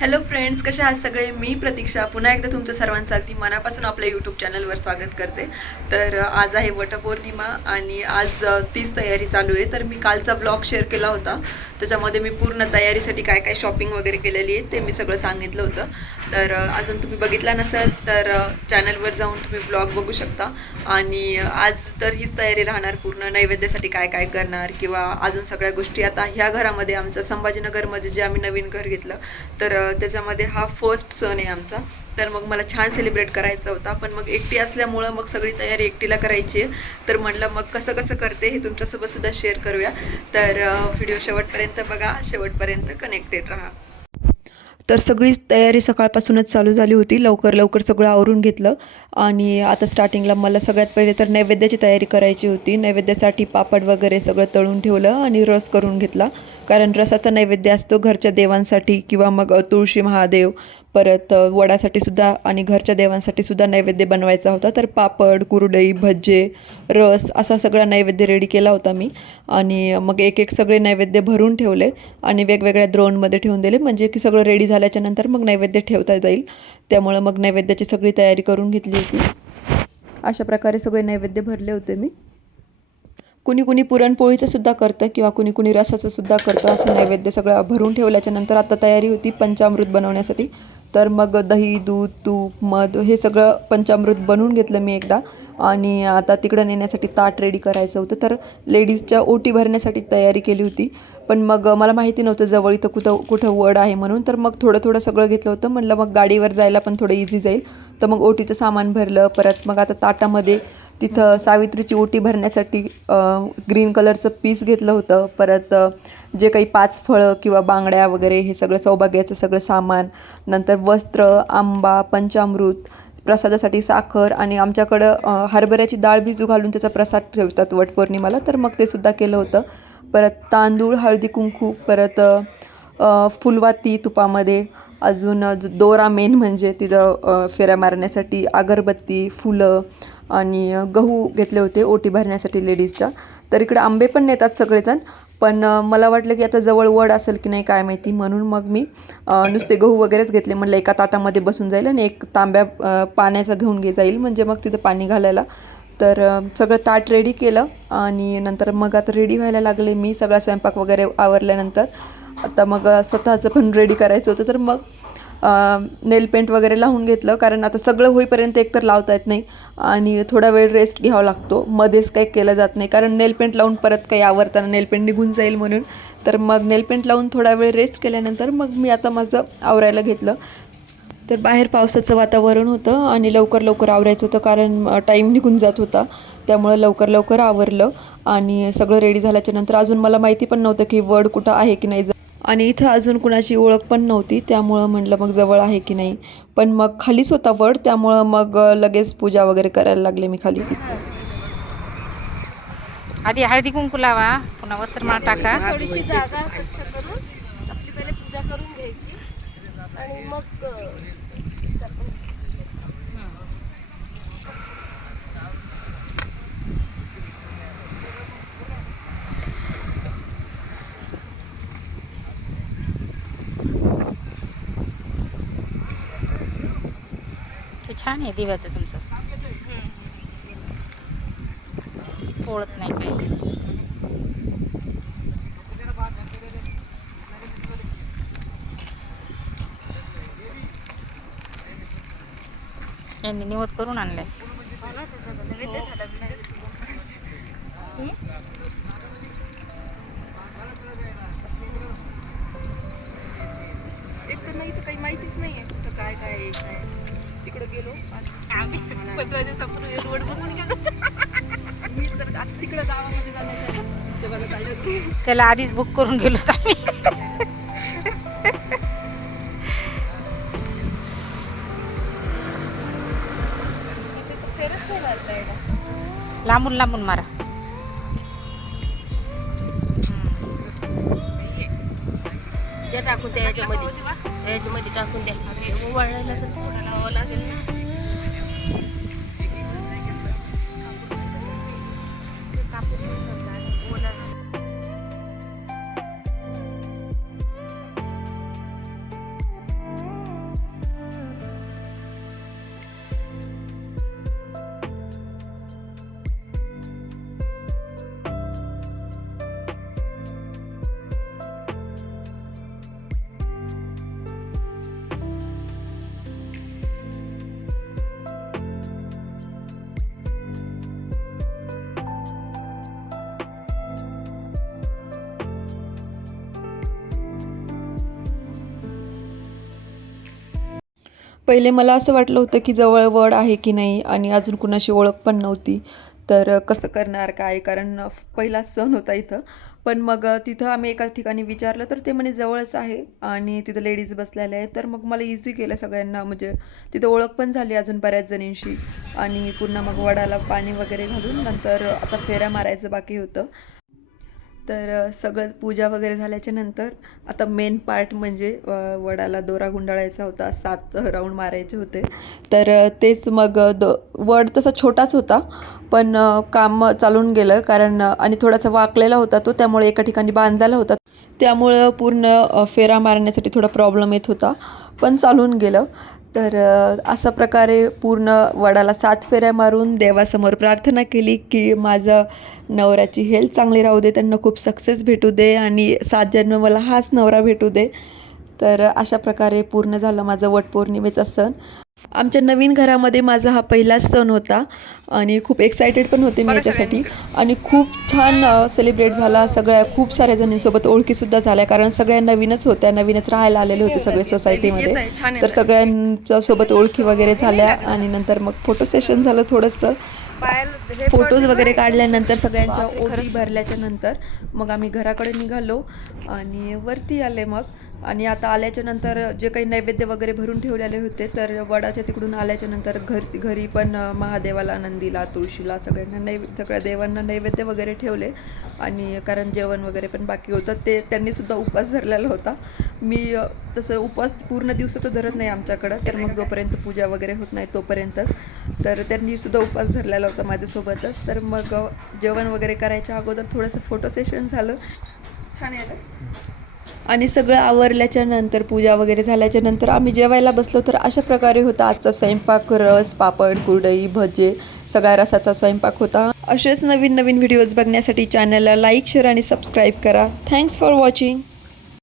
Hello friends, कशा आहात सगळे. मी प्रतीक्षा पुन्हा एकदा तुमचं सर्वांचं अगदी मनापासून आपल्या यूट्यूब चॅनलवर स्वागत करते. तर आज आहे वटपौर्णिमा आणि आज तीच तयारी चालू आहे. तर मी कालचा ब्लॉग शेअर केला होता, त्याच्यामध्ये मी पूर्ण तयारीसाठी काय काय शॉपिंग वगैरे केलेली आहे ते मी सगळं सांगितलं होतं. तर अजून तुम्ही बघितला नसेल तर चॅनलवर जाऊन तुम्ही ब्लॉग बघू शकता. आणि आज तर हीच तयारी राहणार, पूर्ण नैवेद्यासाठी काय काय करणार किंवा अजून सगळ्या गोष्टी. आता ह्या घरामध्ये आमचं संभाजीनगरमध्ये जे आम्ही नवीन घर घेतलं तर त्याच्यामध्ये हा फर्स्ट सण आहे आमचा. तर मग मला छान सेलिब्रेट करायचा होता, पण मग एकटी असल्यामुळं मग सगळी तयारी एकटीला करायची आहे. तर म्हणलं मग कसं कसं करते हे तुमच्यासोबत सुद्धा शेअर करूया. तर व्हिडिओ शेवटपर्यंत बघा, शेवटपर्यंत कनेक्टेड राहा. तर सगळीच तयारी सकाळपासूनच चालू झाली होती. लवकर लवकर सगळं आवरून घेतलं. आणि आता स्टार्टिंगला मला सगळ्यात पहिले तर नैवेद्याची तयारी करायची होती. नैवेद्यासाठी पापड वगैरे सगळं तळून ठेवलं आणि रस करून घेतला. कारण रसाचा नैवेद्य असतो घरच्या देवांसाठी किंवा मग तुळशी महादेव, परत वडासाठी सुद्धा आणि घरच्या देवांसाठी सुद्धा नैवेद्य बनवायचा होता. तर पापड, कुरडई, भज्जे, रस असा सगळा नैवेद्य रेडी केला होता मी. आणि मग एक एक सगळे नैवेद्य भरून ठेवले आणि वेगवेगळ्या द्रोणमध्ये ठेवून दिले, म्हणजे की सगळं रेडी झाल्याच्या नंतर मग नैवेद्य ठेवता जाईल. त्यामुळं मग नैवेद्याची सगळी तयारी करून घेतली होती. अशा प्रकारे सगळे नैवेद्य भरले होते मी. कुणी कुणी पुरणपोळीचं सुद्धा करतं किंवा कुणी कुणी रसाचं सुद्धा करतं. असं नैवेद्य सगळं भरून ठेवल्याच्या नंतर आता तयारी होती पंचामृत बनवण्यासाठी. तर मग दही, दूध, तूप, मध हे सगळं पंचामृत बनवून घेतलं मी एकदा. आणि आता तिकडं नेण्यासाठी ताट रेडी करायचं होतं. तर लेडीजच्या ओटी भरण्यासाठी तयारी केली होती. पण मग मला माहिती नव्हतं जवळ इथं कुठं कुठं वड आहे म्हणून. तर मग थोडं थोडं सगळं घेतलं होतं. म्हणलं मग गाडीवर जायला पण थोडं इझी जाईल. तर मग ओटीचं सामान भरलं. परत मग आता ताटामध्ये तिथं सावित्रीची ओटी भरण्यासाठी ग्रीन कलरचं पीस घेतलं होतं. परत जे काही 5 फळं किंवा बांगड्या वगैरे हे सगळं सौभाग्याचं सगळं सामान, नंतर वस्त्र, आंबा, पंचामृत, प्रसादासाठी साखर आणि आमच्याकडं हरभऱ्याची डाळ भिजू घालून त्याचा प्रसाद ठेवतात वटपौर्णिमाला, तर मग ते सुद्धा केलं होतं. परत तांदूळ, हळदी कुंकू, परत फुलवाती तुपामध्ये, अजून दोरा मेन म्हणजे तिथं फेऱ्या मारण्यासाठी, अगरबत्ती, फुलं आणि गहू घेतले होते ओटी भरण्यासाठी लेडीजच्या. तर इकडे आंबे पण नेतात सगळेजण, पण मला वाटलं की आता जवळ वड असेल की नाही काय माहिती, म्हणून मग मी नुसते गहू वगैरेच घेतले. म्हणलं एका ताटामध्ये बसून जाईल आणि एक तांब्या पाण्याचा घेऊन जाईल, म्हणजे मग तिथं पाणी घालायला. तर सगळं ताट रेडी केलं आणि नंतर मग आता रेडी व्हायला लागले मी. सगळा स्वयंपाक वगैरे आवरल्यानंतर आता मग स्वतःचं पण रेडी करायचं होतं. तर मग नेल पेंट वगैरे लावून घेतलं, कारण आता सगळं होईपर्यंत एकतर लावता येत नाही आणि थोडा वेळ रेस्ट घ्यावा लागतो. मध्येच काही केलं जात नाही, कारण नेल पेंट लावून परत काही आवरताना नेल पेंट निघून जाईल म्हणून. तर मग नेल पेंट लावून थोडा वेळ रेस्ट केल्यानंतर मग मी आता माझं आवरायला घेतलं. तर बाहेर पावसाचं वातावरण होतं आणि लवकर लवकर आवरायचं होतं, कारण टाईम निघून जात होता. त्यामुळं लवकर लवकर आवरलं आणि सगळं रेडी झाल्याच्या नंतर अजून मला माहिती पण नव्हतं की वड कुठं आहे की नाही. आणि इथं अजून कुणाची ओळख पण नव्हती, त्यामुळं म्हटलं मग जवळ आहे की नाही. पण मग खालीच होता वड, त्यामुळं मग लगेच पूजा वगैरे करायला लागले मी खाली. आधी हळदी कुंकू लावा, पुन्हा वस्त्रमाळ टाका. थोडीशी जागा स्वच्छ करून आपली पहिले पूजा करून घ्यायची आणि मग ते छान आहे दिव्याचं तुमचं, पोळत नाही पाहिजे. यांनी निवड करून आणलंय. एक तर नाही तर काही माहितीच नाहीये कुठं काय काय आहे काय. तिकडे गेलो आम्ही रोड बघून गेलो. मी तर आता तिकडे गावामध्ये जाण्याच्या हिशोबाने चालले होते. त्याला आधीच बुक करून गेलो आम्ही. फेरच नाही मारता येणार. लांबून लांबून मारा. त्या टाकून द्या याच्यामध्ये टाकून द्या. वळायला तर सोडा लावावं लागेल ना. पहिले मला असं वाटलं होतं की जवळ वड आहे की नाही आणि अजून कुणाशी ओळख पण नव्हती, तर कसं करणार काय, कारण पहिला सण होता इथं. पण मग तिथं आम्ही एका ठिकाणी विचारलं तर ते म्हणे जवळच आहे आणि तिथं लेडीज बसलेल्या आहेत. तर मग मला इझी केलं सगळ्यांना, म्हणजे तिथं ओळख पण झाली अजून बऱ्याच जणींशी. आणि पुन्हा मग वडाला पाणी वगैरे घालून नंतर आता फेऱ्या मारायचं बाकी होतं. तर सगळं पूजा वगैरे झाल्याच्या नंतर आता मेन पार्ट म्हणजे वडाला दोरा गुंडाळायचा होता, 7 राऊंड मारायचे होते. तर तेच मग वड तसा छोटाच होता, पण काम चालून गेलं कारण आणि थोडासा वाकलेला होता तो, त्यामुळे एका ठिकाणी बांधलेला होता, त्यामुळं पूर्ण फेरा मारण्यासाठी थोडा प्रॉब्लेम येत होता, पण चालून गेलं. तर अशा प्रकारे पूर्ण वडाला 7 फेऱ्या मारून देवासमोर प्रार्थना केली की माझं नवऱ्याची हेल्थ चांगली राहू दे, त्यांना खूप सक्सेस भेटू दे आणि 7 जन्म मला हाच नवरा भेटू दे. तर अशा प्रकारे पूर्ण झालं माझं वटपौर्णिमेचा सण. आमच्या नवीन घरामध्ये माझा हा पहिलाच सण होता आणि खूप एक्सायटेड पण होते मी याच्यासाठी. आणि खूप छान सेलिब्रेट झाला. सगळ्या खूप साऱ्या जणींसोबत ओळखीसुद्धा झाल्या, कारण सगळ्या नवीनच होत्या, नवीनच राहायला आलेले होते सगळे सोसायटीमध्ये. तर सगळ्यांच्या सोबत ओळखी वगैरे झाल्या आणि नंतर मग फोटो सेशन झालं थोडंसं. फोटोज वगैरे काढल्यानंतर सगळ्यांच्या ओटी भरल्याच्या नंतर मग आम्ही घराकडे निघालो आणि वरती आले मग. आणि आता आल्याच्या नंतर जे काही नैवेद्य वगैरे भरून ठेवलेले होते, तर वडाच्या तिकडून आल्याच्या नंतर घरी पण महादेवाला, नंदीला, तुळशीला, सगळ्या देवांना नैवेद्य वगैरे ठेवले. आणि कारण जेवण वगैरे पण बाकी होतं, ते त्यांनीसुद्धा उपवास धरलेला होता. मी तसं उपवास पूर्ण दिवसाचं धरत नाही आमच्याकडं, तर मग जोपर्यंत पूजा वगैरे होत नाही तोपर्यंतच. तर त्यांनीसुद्धा उपवास धरलेला होता माझ्यासोबतच. तर मग जेवण वगैरे करायच्या अगोदर थोडंसं फोटो सेशन झालं, छान आलं. आणि सगळं आवरल्याच्या नंतर, पूजा वगैरे झाल्याच्या नंतर आम्ही जेवायला बसलो. तर अशा प्रकारे होता आजचा स्वयंपाक. रस, पापड, कुरडई, भजे, सगळ्या रसाचा स्वयंपाक होता. असेच नवीन नवीन व्हिडिओज बघण्यासाठी चॅनलला लाईक, शेअर आणि सबस्क्राईब करा. Thanks for watching.